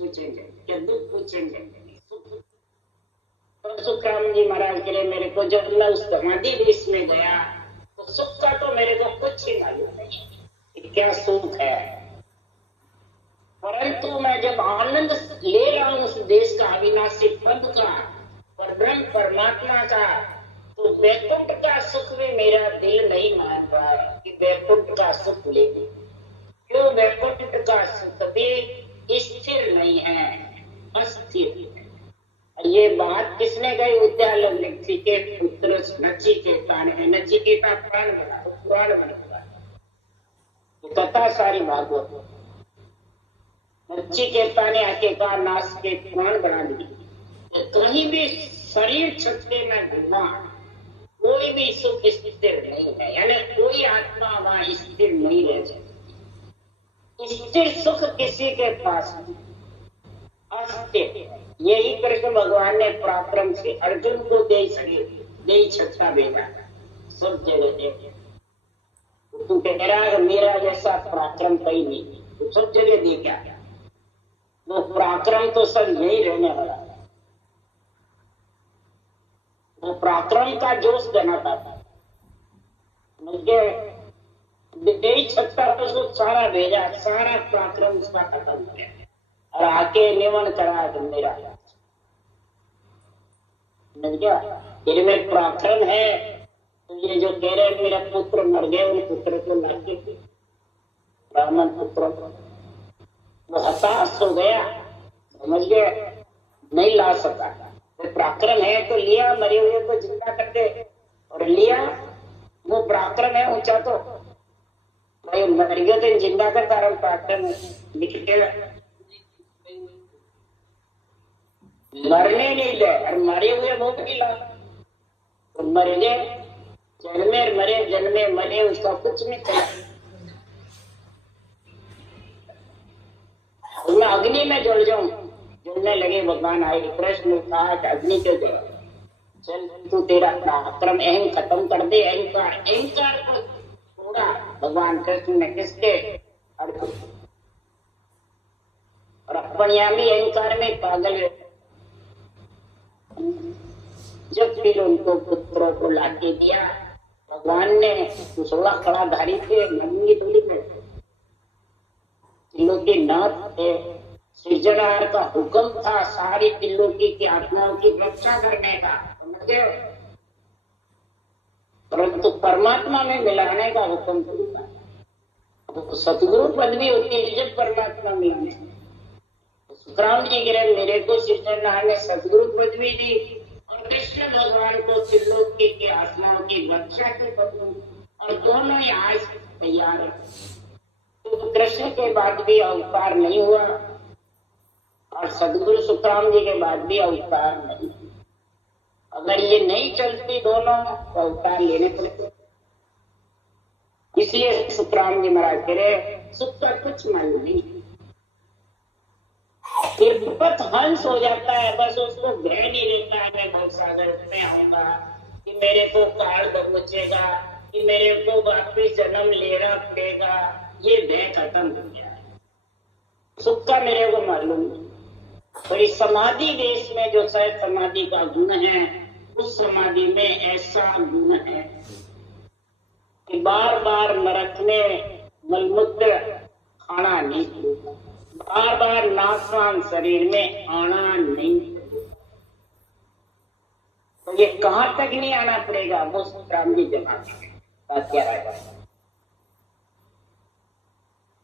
पूछेंगे, क्या दुख पूछेंगे? तो सुखराम जी महाराज कह रहे मेरे को जब मैं उस समाधि देश में गया तो सुख का तो मेरे को कुछ ही मालूम नहीं, क्या सुख है। परंतु मैं जब आनंद ले रहा हूं उस देश का, अविनाशी पद का, और ब्रह्म परमात्मा का, तो वैकुंठ का सुख भी मेरा दिल नहीं मान रहा कि वैकुंठ का सुख ले। क्यों? वैकुंठ का सुख भी स्थिर नहीं है, अस्थिर है। ये बात किसने कही? उद्यालव नचिकेत पुत्र नचिकेता ने। नचिकेता प्राण बना, पुराण बना, कथा सारी भागवत। नचिकेता ने आके कहा नाश के प्राण बना दिए। कहीं भी शरीर छटके में घूमा, कोई भी सुख स्थिर नहीं है, यानी कोई आत्मा वहां स्थिर नहीं रह सकती। स्थिर सुख किसी के पास नहीं, अस्थिर। यही कृष्ण भगवान ने पराक्रम से अर्जुन को दे छत्ता भेजा, सब जगह दे। तू कह रहा है मेरा जैसा पराक्रम कहीं नहीं, तो सब जगह दे क्या? वो पराक्रम तो सब यही रहने वाला है। वो पराक्रम का जोश देना था, मुझे दे छत्ता उसको सारा भेजा, सारा पराक्रम उसका खत्म हो गया और आके निवन करा तो मेरा तेरे में पराक्रम है। तो ये जो कह रहे मेरा पुत्र मर गए, उन पुत्र को लाके ब्राह्मण पुत्र, वो हताश हो गया, समझ गए, नहीं ला सका। तो पराक्रम है तो लिया, मरे हुए को जिंदा कर दे, और लिया। वो पराक्रम है ऊंचा, तो भाई मर गए तो जिंदा कर तारा पराक्रम लिख मरने नहीं दे, और मरे हुए वो भी ला। तो मर गए, जन्मे मरे, जन्मे मरे, उसका कुछ नहीं चला। मैं अग्नि में जल जाऊं, जलने लगे। भगवान आए, प्रश्न उठा अग्नि क्यों जला? चल तू तेरा पराक्रम अहम खत्म कर दे, अहंकार। अहंकार को छोड़ा भगवान कृष्ण ने किसके? अर्जुन। और अपनियामी अहंकार में पागल है। जब फिर उनको पुत्रों को लाके दिया, भगवान ने 16 कड़ाधारी थे, नंगी थोड़ी थे, त्रिलोकी नाथ थे। सृजनहार का हुक्म था सारी त्रिलोकी की आत्माओं की रक्षा करने का, परंतु परमात्मा में मिलाने का हुक्म था। तो सतगुरु पदवी होती है जब परमात्मा मिलाने। सुखराम जी गिरे मेरे को सृजनहार ने सतगुरु पदवी दी, और कृष्ण भगवान को त्रिलोकी के आत्माओं की रक्षा की पदवी, और दोनों ही आज तैयार है। तो कृष्ण के बाद भी अवतार नहीं हुआ, और सदगुरु सुखराम जी के बाद भी अवतार नहीं। अगर ये नहीं चलती दोनों, तो अवतार लेने पड़ते। इसलिए सुखराम जी महाराज कह रहे सुख का कुछ मालूम नहीं, तिरपत हंस हो जाता है, बस उसको भय नहीं रहता है मैं भवसागर में आऊंगा, कि मेरे को काल दबोचेगा, कि मेरे को वापिस जन्म लेना पड़ेगा। ये भय खत्म हो गया है, सुख का मेरे को मालूम नहीं। तो इस समाधि देश में जो शायद समाधि का गुण है, उस समाधि में ऐसा गुण है कि बार बार नरक में मलमूत्र खाना नहीं पड़ेगा, बार बार नाशवान शरीर में आना नहीं पड़ेगा। तो ये कहां तक नहीं आना पड़ेगा, वो सुखराम जी जवाब बात क्या रहेगा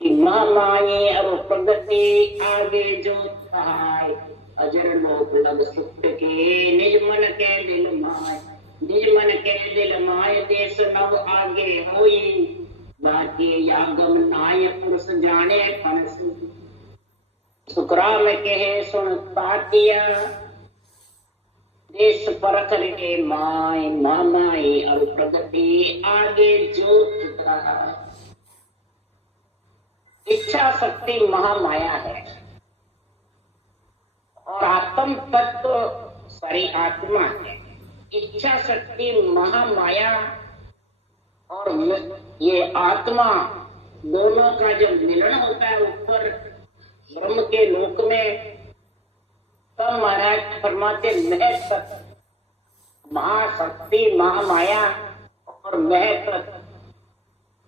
कि महामाये और प्रगति आगे जो थाय, अजर लोक लग सुख के निज मन के दिल माय, निज मन के दिल माय देश नव आगे होई, बाकी यागम नाय पुरुष जाने फणस। सुखराम कहे सुन पातिया, देश परख रे माय, महामाये और प्रगति आगे जो थाय। इच्छा शक्ति महामाया है, और आत्म तत्व सारी आत्मा है। इच्छा शक्ति महामाया और ये आत्मा दोनों का जब मिलन होता है ऊपर, ब्रह्म के लोक में तब महाराज फरमाते महत्व, महाशक्ति, महामाया और महत्व।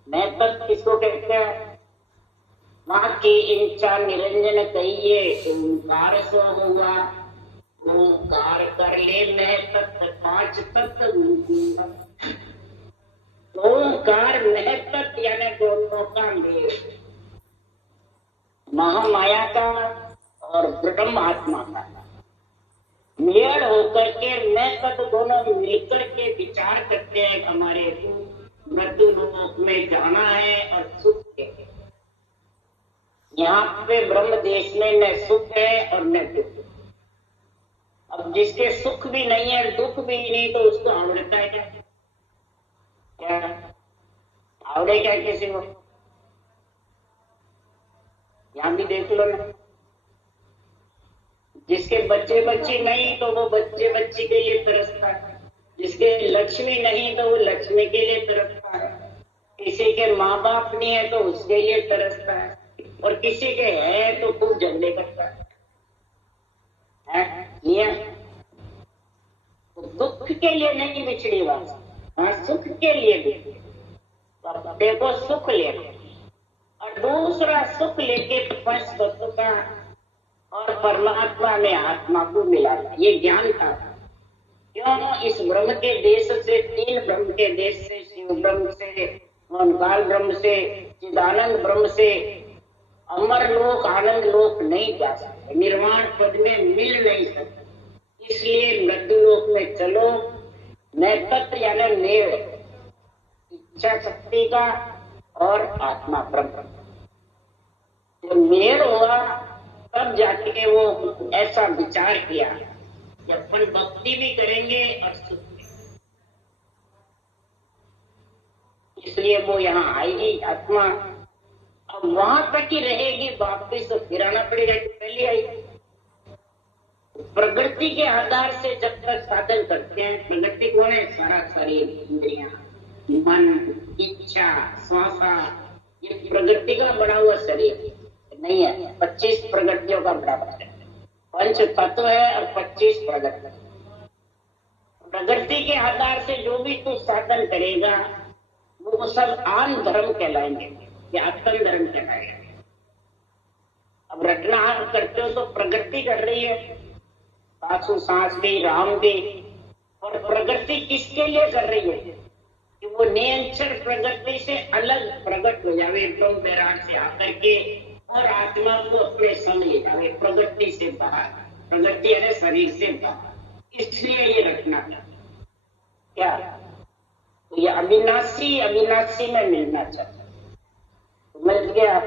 महत्व किसको कहते हैं? माँ की इंचा निरंजन कहिए ओंकार सो हुआ, ओंकार कर ले महत्व, पांच तत्व। ओंकार महत्व यानी दोनों का मेल, महामाया का और ब्रह्म आत्मा का मेल होकर के महत्व दोनों मिलकर के विचार करते हैं हमारे मृत्यु लोक में जाना है और सुख है। यहाँ पे ब्रह्म देश में न सुख है और न दुख। अब जिसके सुख भी नहीं है, दुख भी नहीं, तो उसको आवड़ता है क्या? क्या आवड़े क्या किसी को? यहाँ भी देख लो ना, जिसके बच्चे बच्ची नहीं तो वो बच्चे बच्ची के लिए तरसता है, जिसके लक्ष्मी नहीं तो वो लक्ष्मी के लिए तरसता है, किसी के माँ बाप नहीं है तो उसके लिए तरसता है, और किसी के है तो खूब झगड़े करता है। तो दुख के लिए नहीं बिछड़ी बात, हाँ सुख के लिए भी। तो देखो सुख ले और दूसरा सुख लेके पंच तत्व का और परमात्मा में आत्मा को मिलाना, ये ज्ञान था। क्यों? इस ब्रह्म के देश से, तीन ब्रह्म के देश से, शिव ब्रह्म से, ओंकार ब्रह्म से, चिदानंद ब्रह्म से अमर लोक, आनंद लोक नहीं जा सकते, निर्वाण पद में मिल नहीं सकते। इसलिए मृत्यु लोक में चलो, नैतत्व यानी मेल, इच्छा शक्ति का और आत्मा ब्रह्म जब मेल हुआ तब जाके वो ऐसा विचार किया कि अपन भक्ति भी करेंगे और सुख भी। इसलिए वो यहाँ आएगी आत्मा, अब वहां तक ही रहेगी, वापिस तो फिर आना पड़ेगा। पहले आई प्रकृति के आधार से जब तक साधन करते हैं, प्रकृति कौन है? सारा शरीर, इंद्रियां, मन, इच्छा, श्वासा, ये प्रकृति का बना हुआ शरीर नहीं है। 25 प्रकृतियों का बराबर है, पंच तत्व है और 25 प्रकृति। प्रकृति के आधार से जो भी तू साधन करेगा वो सब आन धर्म कहलाएंगे या आत्म धर्म कहलाएंगे। अब रटना करते हो तो प्रकृति कर रही है, सासू सास भी, राम भी, और प्रकृति किसके लिए कर रही है कि वो नियंत्रण प्रकृति से अलग प्रकट हो जावे, ब्रह्म बैराग से आकर के, और आत्मा को अपने संग ले जावे, प्रकृति से बाहर, प्रकृति यानी शरीर से बाहर। इसलिए ये रखना क्या, तो ये अविनाशी, अविनाशी में मिलना चाहिए। समझ गया?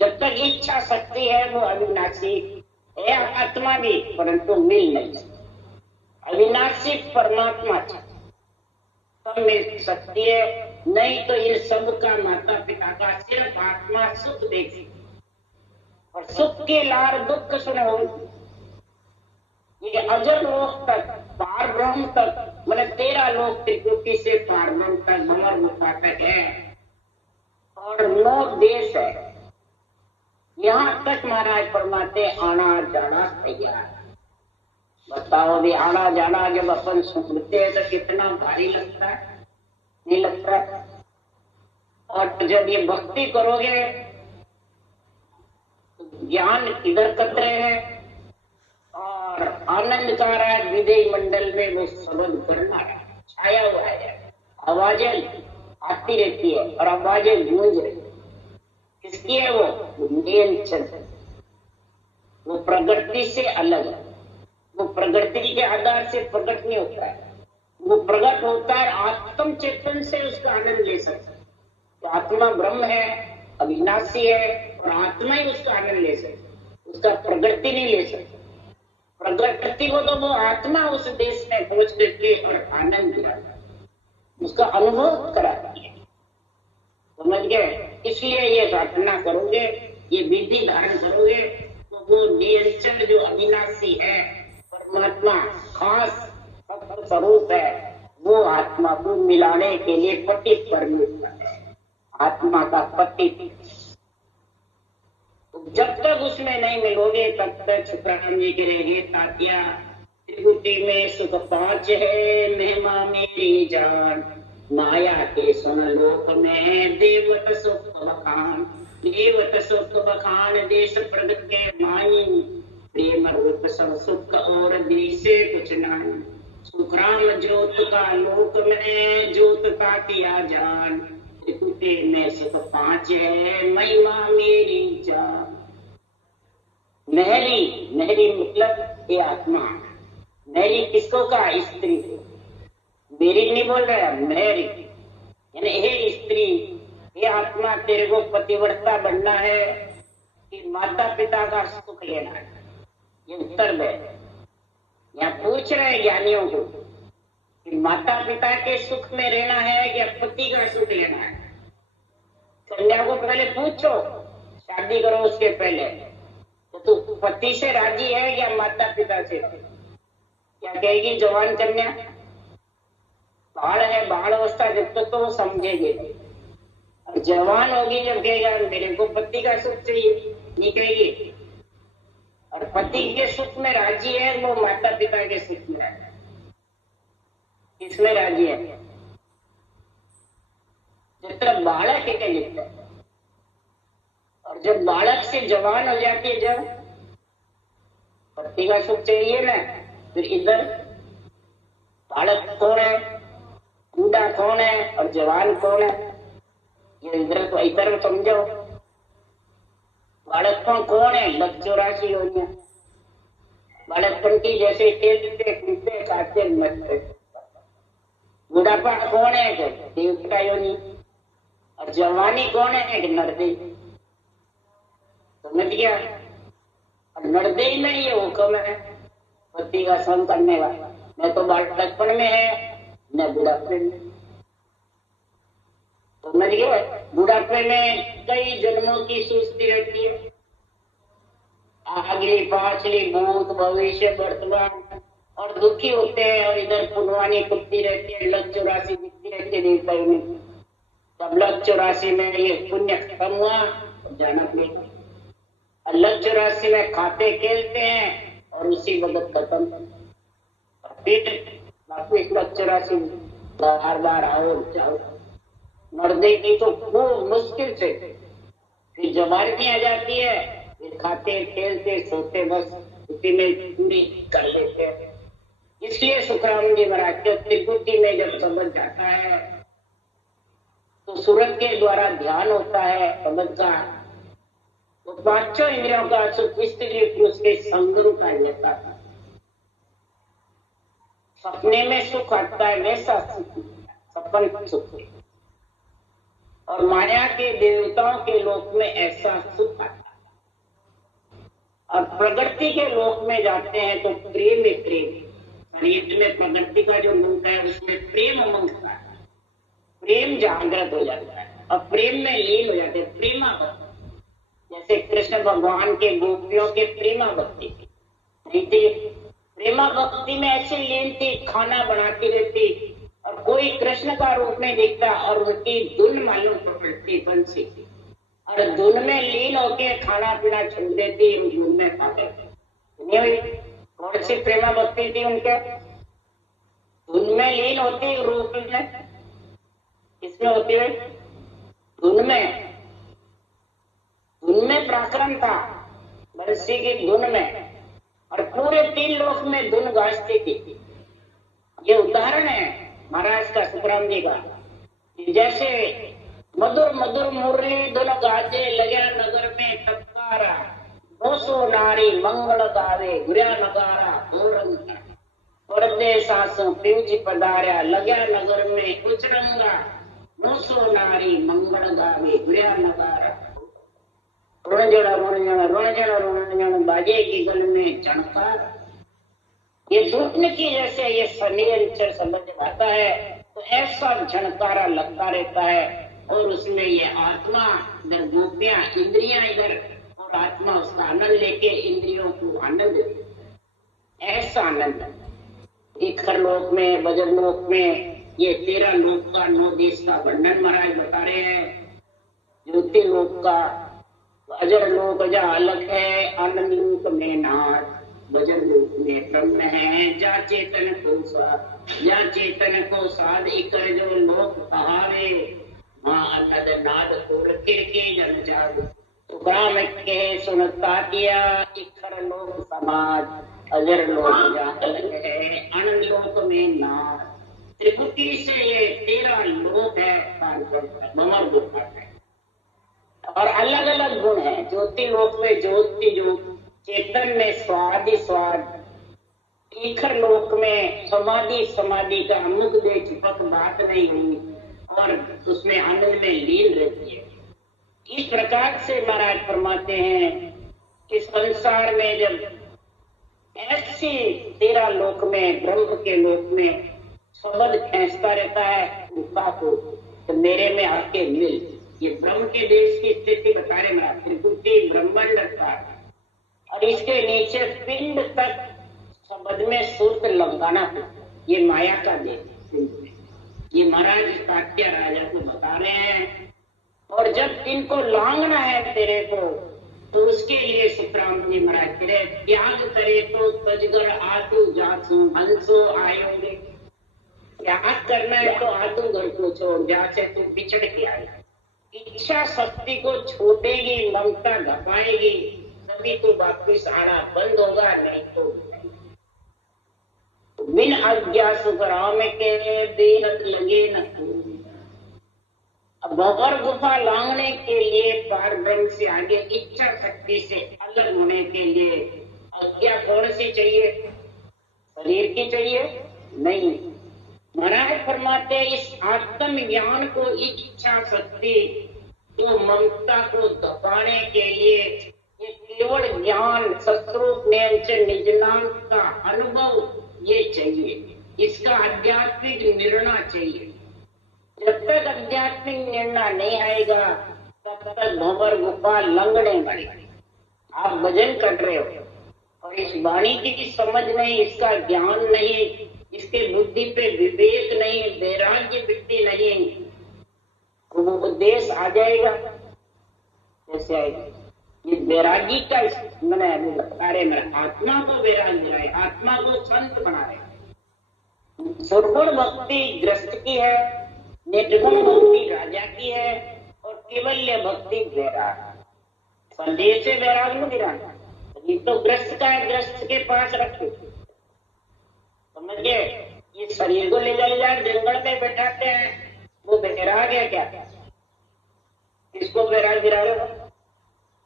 जब तक इच्छा शक्ति है वो अविनाशी है, आत्मा भी, परंतु मिल नहीं सकती। अविनाशी परमात्मा तब मिल सकती है, नहीं तो इन सब का माता पिता का सिर्फ आत्मा सुख देख सकती, और सुख के लार दुख सुनो। ये अजर लोक तक, पार ब्रह्म तक, मतलब 13 लोक त्रिकुटी से पार ब्रह्म तक, भंवर गुफा तक है, और 9 देश है। यहाँ तक महाराज फरमाते आना जाना तैयार। बताओ भी, आना जाना जब अपन सुनते हैं तो कितना भारी लगता है, नहीं लगता? और जब ये भक्ति करोगे, ज्ञान इधर कतरे हैं और आनंद का राज विदेही मंडल में वो सबद करना छाया हुआ है, आवाजें आती रहती है और आवाजें गूंज रही है। किसकी है वो? नियंत्रण। वो प्रकृति से अलग है, वो प्रकृति के आधार से प्रकट नहीं होता है, वो प्रकट होता है आत्म चेतन से, उसका आनंद ले सकता है। तो आत्मा ब्रह्म है, अविनाशी है, और आत्मा ही उसका आनंद ले सकती, उसका प्रकृति नहीं ले सकती। प्रकृति को तो वो आत्मा उस देश में पहुंच करके और आनंद दिलाता है, उसका अनुभव कराती है। समझ गए? इसलिए ये प्रार्थना करोगे, ये विधि धारण करोगे, तो वो नियंत्रण जो अविनाशी है, परमात्मा खास स्वरूप है, वो आत्मा को मिलाने के लिए पति परमेश्वर है, आत्मा का पति। जब तक उसमें नहीं मिलोगे तब तक शुक्राम जी करेंगे तात्या। त्रिकुटी में सुख पांच है, महिमा मेरी जान, माया के सुन लोक में देवत सुख बखान, देवत सुख बखान देश प्रगट के माई, प्रेम रूप सब सुख और दिसे कुछ नहीं, सुखराम ज्योत का लोक में ज्योत का किया जान, त्रिकुटी में सुख पांच है, महिमा मेरी जान। मेहरी, मेहरी मतलब ये आत्मा। मेरी किसको का? स्त्री को। मेरी नहीं बोल रहा, मेरी यानी हे स्त्री, ये आत्मा, तेरे को पतिव्रता बनना है कि माता पिता का सुख लेना है? ये उत्तर दे। यहाँ पूछ रहे हैं ज्ञानियों को कि माता पिता के सुख में रहना है या पति का सुख लेना है? कन्या को पहले पूछो, शादी करो उसके पहले, तो तू पति से राजी है या माता पिता से? क्या कहेगी जवान कन्या? बाल है, बाल अवस्था जब तक तो वो समझेगी, और जवान होगी जब कहेगा मेरे को पति का सुख चाहिए, नहीं कहेगी। और पति के सुख में राजी है वो माता पिता के सुख में है, किसमें राजी है? जितना बालक है जितना। और जब बालक से जवान हो जाती है, जब पति का सुख चाहिए ना, फिर इधर बालक कौन है, बूढ़ा कौन है और जवान कौन है, ये इधर समझो। बालकपन कौन है? लग 84 योनियां। बालकपन की जैसे खेलते कूदते खाते मरते। बुढ़ापा कौन है? देवता योनि। और जवानी कौन है? नरदेव। समझ गया? और नरदेव में ये हुक्म है पति का संग करने वाला, न तो बालकपन में है न बुढ़ापे में। समझ गए? बुढ़ापे में कई जन्मों की सुस्ती रहती है, आगली पाछली भूत भविष्य वर्तमान, और दुखी होते हैं। और इधर पुनवानी कुत्ती रहती है, लग 84 दिखती रहती है देवताओं में। तब लग 84 में ये पुण्य खत्म हुआ तो जाना पड़ेगा। और लग 84 में खाते खेलते हैं और उसी वक्त खत्म। फिर वापिस लग 84 बार बार आओ जाओ। नरदेवी तो खूब मुश्किल से फिर जवानी आ जाती है, फिर खाते खेलते सोते बस उसी में पूरी कर लेते हैं। इसलिए सुखराम जी महाराज के त्रिकुटी में जब समझ जाता है तो सूरत के द्वारा ध्यान होता है समझ का, तो पांचों इंद्रियों का सुख स्त्री पुरुष के संगम का लेता था। सपने में सुख आता है वैसा सुख, सपन सुख। और माया के देवताओं के लोक में ऐसा सुख आता है। और प्रकृति के लोक में जाते हैं तो प्रेम ही प्रेम। शरीर में प्रकृति का जो मंत्र है उसमें प्रेम मंत्र है, प्रेम जागृत हो जाता है और प्रेम में लीन हो जाते हैं। प्रेमा भक्ति, जैसे कृष्ण भगवान के गोपियों के प्रेमा भक्ति नहीं थी। प्रेमा भक्ति में ऐसी लीन थी, खाना बनाती रहती और कोई कृष्ण का रूप में दिखता और उनकी धुन मालूम पड़ती बंसी, और धुन में लीन होके खाना पीना छोड़ देती, उस धुन में खाते। कौन सी प्रेमा भक्ति थी उनके? धुन में लीन होती, रूप में किसमें होती है? धुन में। धुन में पराक्रम था बंसी की धुन में, और पूरे 3 लोक में धुन गाजती थी। ये उदाहरण है महाराज का, सुखराम जी का। जैसे मधुर मधुर मुरली धुन गाजे लगा नगर में टपकारा, 200 नारी मंगल गावे गुरिया नगारा भोरंगा, पर्दे सासों पिंज पधारा लगा नगर में उचरंगा, 200 नारी मंगल गावे गुरिया नगारा, रणजड़ा रणजड़ा रणजड़ा रणजड़ा बाजे की गल में झनकार। ये धुन की जैसे ये सनियंचर समझ आता है तो ऐसा झनकारा लगता रहता है, और उसमें ये आत्मा इधर गोपियां, इंद्रियां इधर, और आत्मा उसका आनंद लेके इंद्रियों को आनंद देती है। ऐसा आनंद इखर लोक में, बजर लोक में, ये 13 लोक का 9 देश का वर्णन महाराज बता रहे हैं। ज्योति लोक का अजर लोक जा अलग है, आनंद लोक में नाथ, भजन लोक में ब्रह्म है, जा चेतन को साध इकर जो लोक कहावे, मां अनद नाद को रखे के जन जाग, ग्राम के सुनता किया इकर लोक समाज, अजर लोक जा अलग है, आनंद लोक में नाथ। त्रिपुटी से ये 13 लोक है, भंवर गुफा है, और अलग अलग गुण है। ज्योति लोक में ज्योति जो, चेतन में स्वादि स्वाद, ईखर लोक में समाधि समाधि का मुख दे चिपक बात नहीं हुई, और उसमें आनंद में लीन रहती है। इस प्रकार से महाराज फरमाते हैं कि संसार में जब ऐसी 13 लोक में, ब्रह्म के लोक में शब्द खींचता रहता है गुफा को, तो मेरे में आके मिल। ये ब्रह्म के देश की स्थिति बता रहे महाराज, त्रिपुटी ब्रह्मांड का, और इसके नीचे पिंड तक शब्द में सूत्र लगाना, ये माया का देश। ये महाराज कात्या राजा को बता रहे हैं। और जब इनको लांगना है तेरे को, तो उसके लिए सुखराम जी महाराज करे, त्याग करे तो तजगर आतु जासु हंसो आयोगे। त्याग करना है तो आतु घर को छोड़, जहाँ से तुम बिछड़ के आए। इच्छा शक्ति को छोड़ेगी, ममता घपाएगी, तभी तो वापिस आना बंद होगा, नहीं तो बिन आज्ञा सुखराम के बेहद लगे न। भंवर गुफा लांघने के लिए, पार ब्रह्म से आगे इच्छा शक्ति से अलग होने के लिए आज्ञा कौन सी चाहिए? शरीर की चाहिए? नहीं। महाराज फरमाते हैं इस आत्म ज्ञान को, इच्छा शक्ति को, ममता को दबाने के लिए ये केवल ज्ञान, सतरूप निज नाम का अनुभव ये चाहिए। इसका आध्यात्मिक निर्णय चाहिए। जब तक आध्यात्मिक निर्णय नहीं आएगा, तब तक भंवर गुफा लंघने वाली। आप भजन कर रहे हो और इस वाणी की समझ नहीं, इसका ज्ञान नहीं, इसके बुद्धि पे विवेक नहीं, वैराग्य वृत्ति नहीं, वो उपदेश आ जाएगा। कैसे आएगा? ये वैरागी का मैंने अभी बता रहे, मेरा आत्मा को वैराग दिलाए, आत्मा को संत बना रहे। सुरगुण भक्ति ग्रस्त की है, निर्गुण भक्ति राजा की है, और केवल्य भक्ति वैराग। संदेश से वैराग में गिराना, ये तो ग्रस्त का है, ग्रस्त के पास रखो। समझ गए? ये शरीर को ले जा जंगल में बैठाते हैं, वो वैराग है क्या? किसको वैराग दिला रहे हो?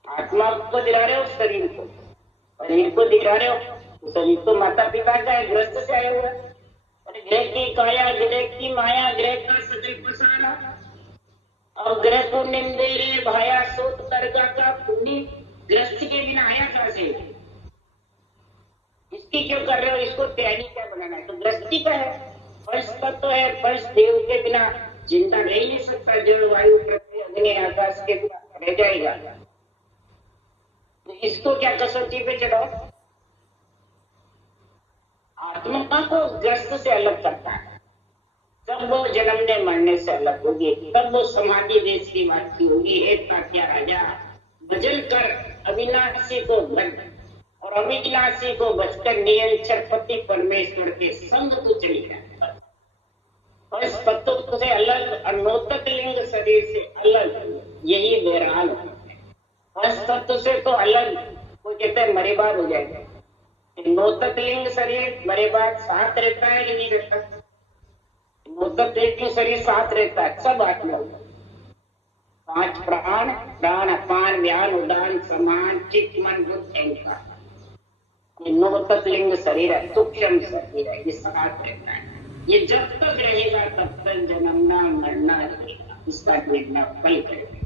आत्मा को दिला रहे हो, शरीर को दिला रहे हो। तो शरीर तो माता पिता का है, ग्रस्त से आया हुआ है। और ग्रह की काया, ग्रह की माया, ग्रह का सदैव पसारा, और ग्रह को निंदे रे भाया सोत करगा का पुण्य, ग्रस्त के बिना आया कहां से? इसकी क्यों कर रहे हो? इसको त्यागी क्या बनाना है? तो ग्रस्ती का है, फर्श तत्व है, फर्श देव के बिना जिंदा रह नहीं सकता। जल वायु पृथ्वी अग्नि आकाश के बिना रह जाएगा। तो इसको क्या कसौटी पे चढ़ाओ? आत्मा को ग्रस्त से अलग करता है, तब वो जन्मने मरने से अलग होगी, तब वो समाधि देश की बात की होगी। एक कात्या राजा भजन कर, अविनाशी को भज, और अविनाशी को बचकर निरंतर पति परमेश्वर के संग को चली जाए। और इस तत्व से अलग, अनोतक लिंग शरीर से अलग, यही वैराग है। तत्व से तो अलग, वो कहते हैं मरेबाद हो जाएगा। नोतक लिंग शरीर मरेबाद साथ रहता है कि नहीं रहता? नोतक लिंग शरीर साथ रहता है, सब आत्मा। 5 प्राण, प्राण अपान व्यान उदान समान चित्त मन बुद्ध अहंकार। ये नोतक लिंग शरीर है, सूक्ष्म शरीर है, ये साथ रहता है। ये जब तक रहेगा तब तक जन्मना मरना रहेगा, इसका निर्णय कल करेगा।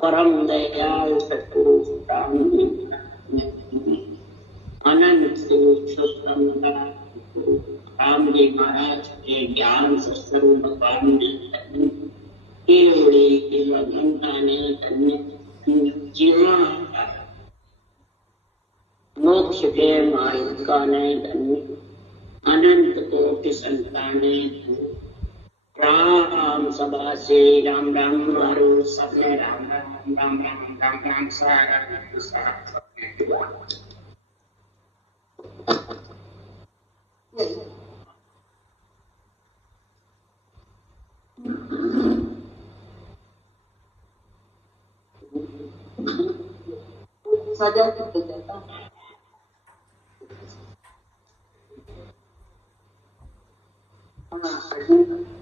परम दयाल सतगुरु अनंत राम जी महाराज के ज्ञान स्वरूप मोक्ष के मार्ग का ने धन्य, अनंत कोटि संताने राम सभा से राम राम मारो सबने राम राम राम राम राम राम सारा सजा के देता हाँ